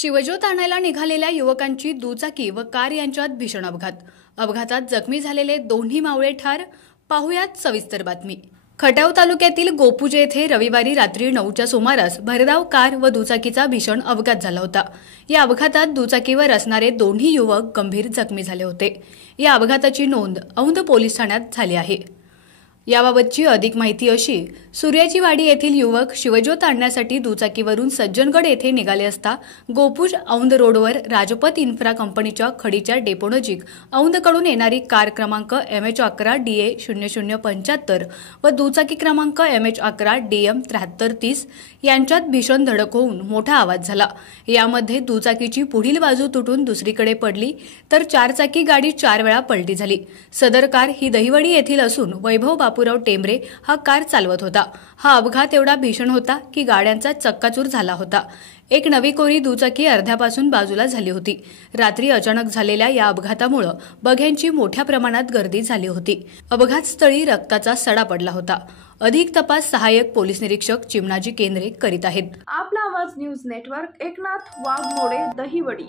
शिवज्योत आणायला निघालेल्या युवकांची दुचाकी व कार यांच्यात भीषण अपघातात जखमी झालेले दोन्ही मावळे ठार। पाहुयात सविस्तर बातमी। खटाव तालुक्यातील गोपूजे येथे रविवारी रात्री 9च्या सुमारास भरधाव कार व दुचाकीचा भीषण अपघात झाला होता। या अपघातात दुचाकीवर असणारे दोन्ही युवक गंभीर जखमी झाले होते। या अपघाताची नोंद औंध पोलीस ठाण्यात झाली आहे। याबाबतची अधिक माहिती अशी, सूर्याची वाडी येथील युवक शिवज्योत आणण्यासाठी दुचाकीवरून सज्जनगड येथे निघाले असता गोपूज औंध रोडवर राजपथ इन्फ्रा कंपनीच्या खडीच्या डेपोनजीक औंधकडून येणारी कार क्रमांक MH11DA0075 व दुचाकी क्रमांक MH11DM7330 यांच्यात भीषण धडक होऊन मोठा आवाज झाला। यामध्ये दुचाकीची पुढील बाजू तुटून दुसरीकडे पडली तर चारचाकी गाडी 4 वेळा पलटी झाली। सदर कार ही दहिवडी येथील असून वैभव बापूराव टेंबरे हा कार चालवत होता। हा अपघात एवढा भीषण होता की गाड्यांचा चक्काचूर झाला होता। एक नवी कोरी दुचाकी अर्ध्यापासून बाजूला झाली होती। रात्री अचानक झालेल्या या अपघातामुळे बघ्यांची मोठ्या प्रमाणात गर्दी झाली होती। अपघातस्थळी रक्ताचा सडा पडला होता। अधिक तपास सहाय्यक पोलीस निरीक्षक चिमणाजी केंद्रे करीत आहेत। आपला आवाज न्यूज नेटवर्क एकनाथ वाघमोडे दहिवडी।